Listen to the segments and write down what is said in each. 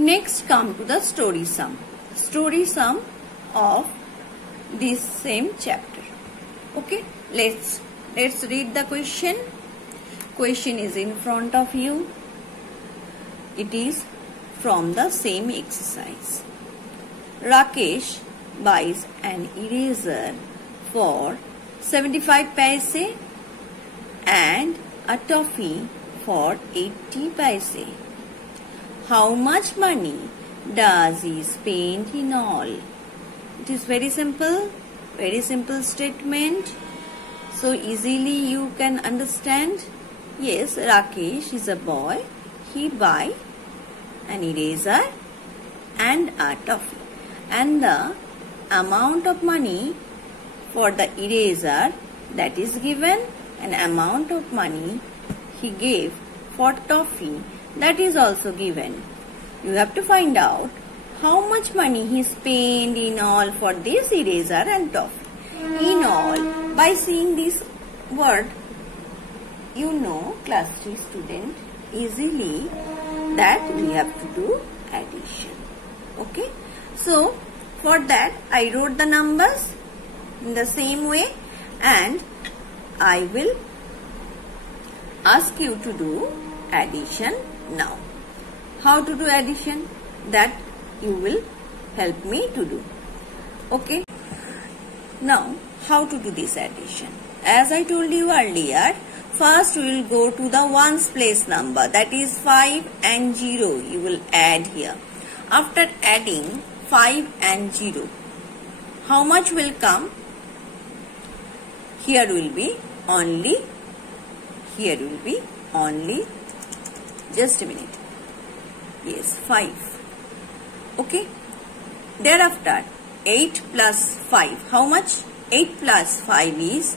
Next come to the story sum. Story sum of this same chapter. Okay, let's read the question. Question is in front of you. It is from the same exercise. Rakesh buys an eraser for 75 paise and a toffee for 80 paise. How much money does he spend in all? It is very simple statement. So easily you can understand. Yes, Rakesh is a boy. He buy an eraser and a toffee. And the amount of money for the eraser that is given, an amount of money he gave for toffee that is also given. You have to find out how much money he spent in all for this eraser and toffee. In all, by seeing this word, you know, class 3 student, easily that we have to do addition. Okay. So, for that I wrote the numbers in the same way and I will ask you to do addition now. How to do addition? That you will help me to do. Okay. Now, how to do this addition? As I told you earlier, first we will go to the ones place number, that is 5 and 0. You will add here. After adding 5 and 0, how much will come? Here will be only, just a minute. Yes, 5. Okay. Thereafter, 8 plus 5. How much? 8 plus 5 is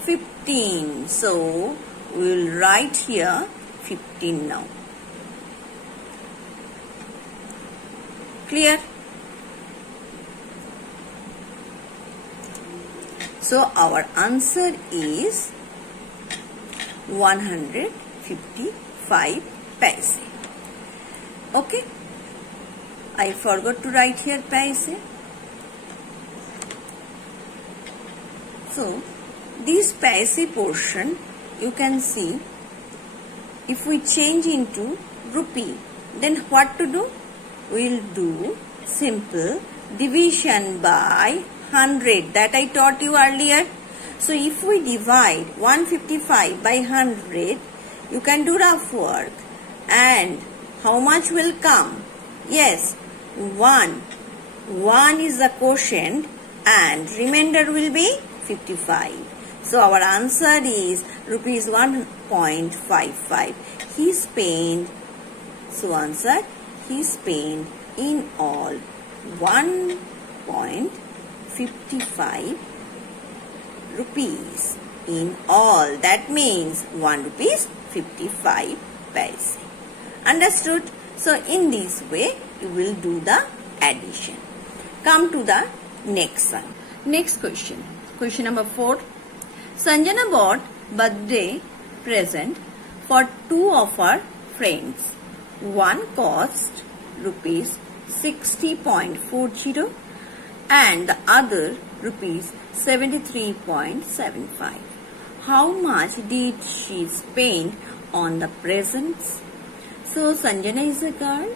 15. So, we will write here 15 now. Clear? So, our answer is 155 paise. Okay. I forgot to write here paise. So, this paise portion you can see, if we change into rupee, then what to do? We will do simple division by 100 that I taught you earlier. So, if we divide 155 by 100, you can do rough work. And how much will come? Yes, 1. 1 is the quotient and remainder will be 55. So, our answer is rupees 1.55. He spent, so answer, he spent in all 1.55 rupees in all. That means 1 rupees 55 paise. Understood? So, in this way, you will do the addition. Come to the next one. Next question. Question number 4. Sanjana bought birthday present for 2 of her friends. One cost rupees 60.40 and the other rupees 73.75. How much did she spend on the presents? So, Sanjana is a girl.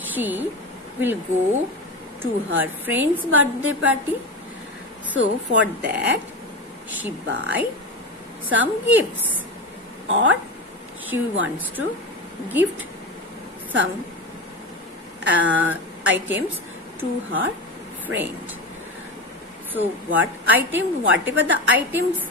She will go to her friend's birthday party. So, for that, she buy some gifts or she wants to gift some items to her friend. So, whatever the items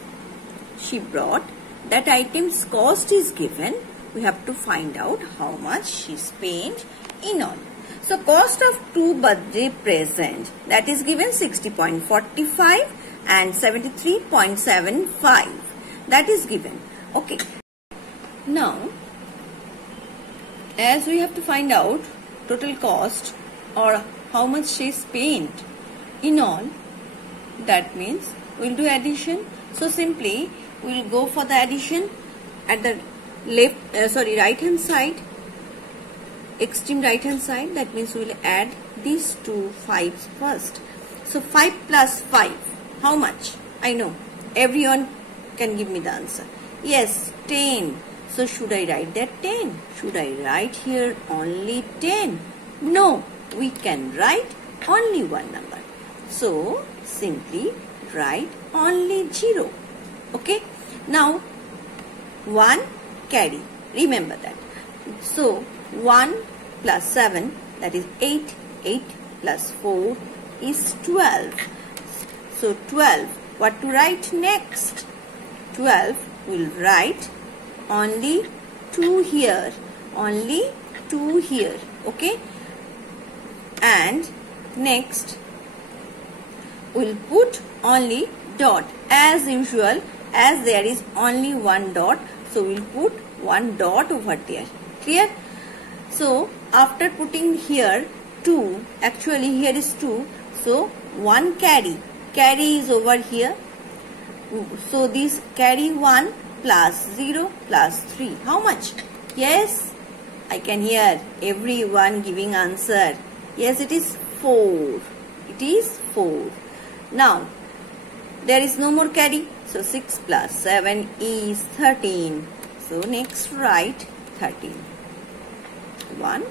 she brought, that item's cost is given. We have to find out how much she spent in all. So, cost of 2 birthday present, that is given 60.45 and 73.75. That is given. Okay. Now, as we have to find out total cost or how much she spent in all, that means we will do addition. So, simply we will go for the addition at the right hand side. extreme right hand side. That means we will add these two 5s first. So 5 plus 5, how much? I know. Everyone can give me the answer. Yes, 10. So should I write that 10? Should I write here only 10? No, we can write only one number. So simply write only 0. Okay. Now 1 carry. Remember that. So 1 plus 7, that is 8. 8 plus 4 is 12. So 12. What to write next? 12 will write only 2 here. Only 2 here. Okay. And next we'll put only dot. As usual, as there is only one dot, so we'll put one dot over there. Clear? So after putting here 2, actually here is 2, so 1 carry. Carry is over here. So this carry 1 plus 0 plus 3. How much? Yes, I can hear everyone giving answer. Yes, it is 4. It is 4. Now, there is no more carry. So 6 plus 7 is 13. So next write 13. 1,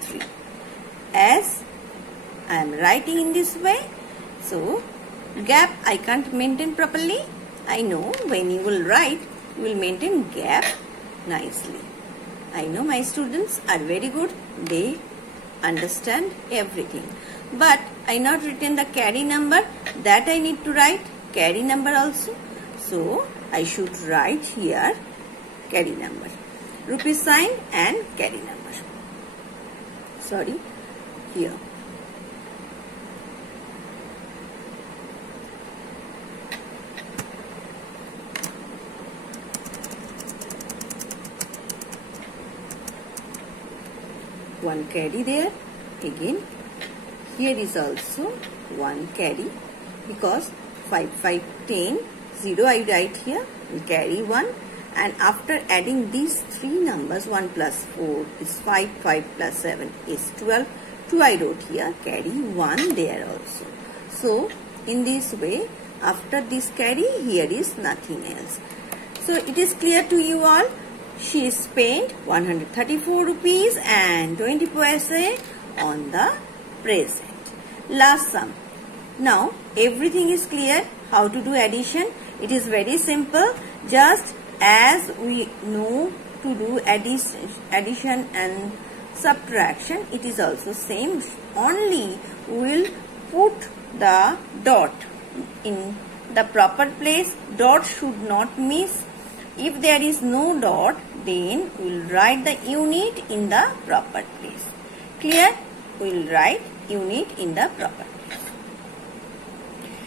3. As I am writing in this way, so gap I can't maintain properly. I know when you will write, you will maintain gap nicely. I know my students are very good. They understand everything. But I not written the carry number. That I need to write carry number also. So I should write here carry number. Rupee sign and carry number. Sorry, here. One carry there. Again, here is also one carry, because 5, 5, 10, 0 I write here, we carry 1, and after adding these three numbers, 1 plus 4 is 5, 5 plus 7 is 12, 2 I wrote here, carry 1 there also. So in this way, after this carry, here is nothing else. So it is clear to you all. She spent 134 rupees and 20 paise on the present. Last sum. Now everything is clear. How to do addition? It is very simple. Just as we know to do addition and subtraction, it is also same. Only we will put the dot in the proper place. Dot should not miss. If there is no dot, then we will write the unit in the proper place. Clear? We will write unit in the proper place.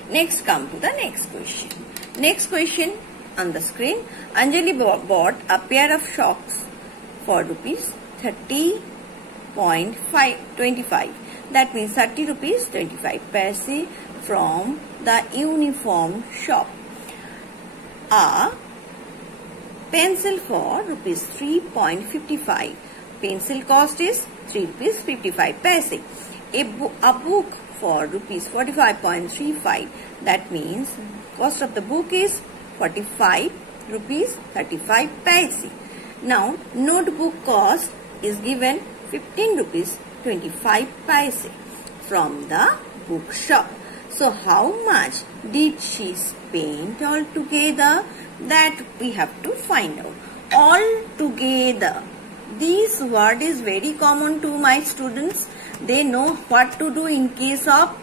Next, come to the next question. Next question on the screen. Anjali bought a pair of socks for rupees 30.25. That means 30 rupees 25 paise from the uniform shop. A pencil for rupees 3.55. Pencil cost is 3 rupees 55 paise. A book for rupees 45.35. That means cost of the book is 45 rupees 35 paise. Now notebook cost is given 15 rupees 25 paise from the bookshop. So how much did she spend altogether? That we have to find out. All together. This word is very common to my students. They know what to do in case of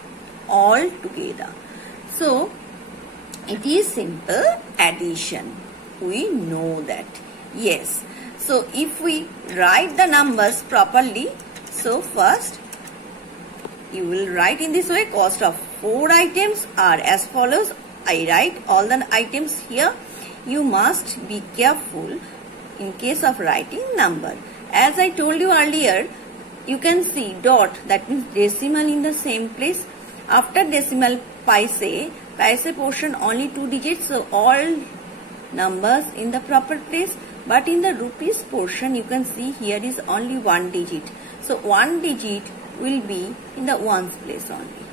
all together. So it is simple addition. We know that. Yes. So if we write the numbers properly, so first you will write in this way. Cost of 4 items are as follows. I write all the items here. You must be careful in case of writing number. As I told you earlier, you can see dot, that means decimal in the same place. After decimal paise portion only 2 digits, so all numbers in the proper place. But in the rupees portion, you can see here is only one digit. So one digit will be in the ones place only.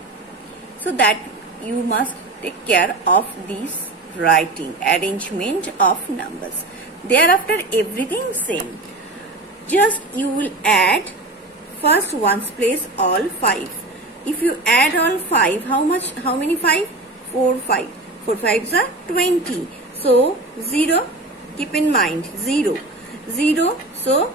So that you must take care of this writing, arrangement of numbers. Thereafter everything same. Just you will add first ones place all 5. If you add all 5, how many 5? 4, 5. 4 5s are 20. So 0, keep in mind 0. 0, so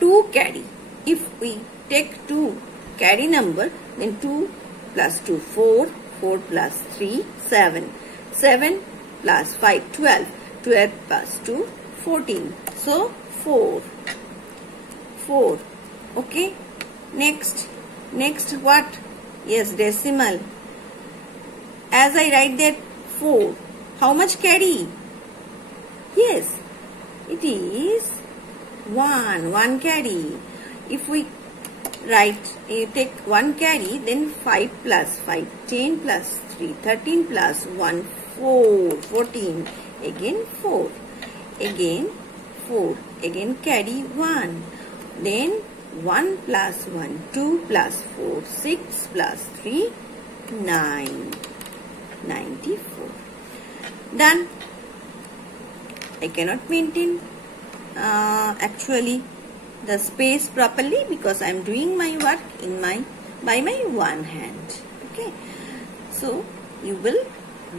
2 carry. If we take 2 carry number, then 2 plus 2, 4. 4 plus 3, 7. 7 plus 5, 12. 12 plus 2, 14. So 4. 4. Okay. Next what? Yes, decimal. As I write that 4, how much carry? Yes, it is 1. 1 carry. If we take 1 carry, then 5 plus 5, 10 plus 3, 13 plus 1, 4, 14. Again 4. Again 4. Again carry 1. Then 1 plus 1, 2 plus 4, 6 plus 3, 9. 94. Done. I cannot maintain actually the space properly because I am doing my work by my one hand. Okay. So you will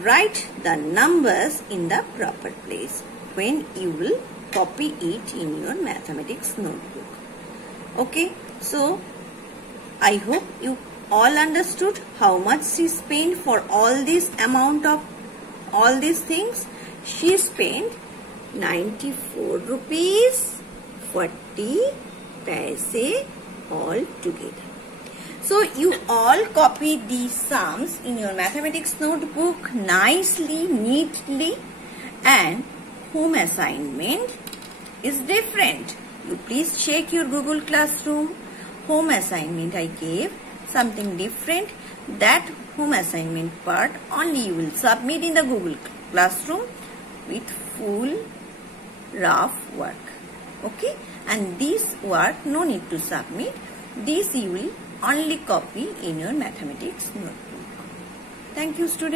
write the numbers in the proper place when you will copy it in your mathematics notebook. Okay. So I hope you all understood how much she spent for all this amount of all these things. She spent 94 rupees 40 paise all together. So you all copy these sums in your mathematics notebook nicely, neatly, and home assignment is different. You please check your Google Classroom. Home assignment I gave something different. That home assignment part only you will submit in the Google Classroom with full rough work. Okay, and this work no need to submit. This you will only copy in your mathematics notebook. Thank you, students.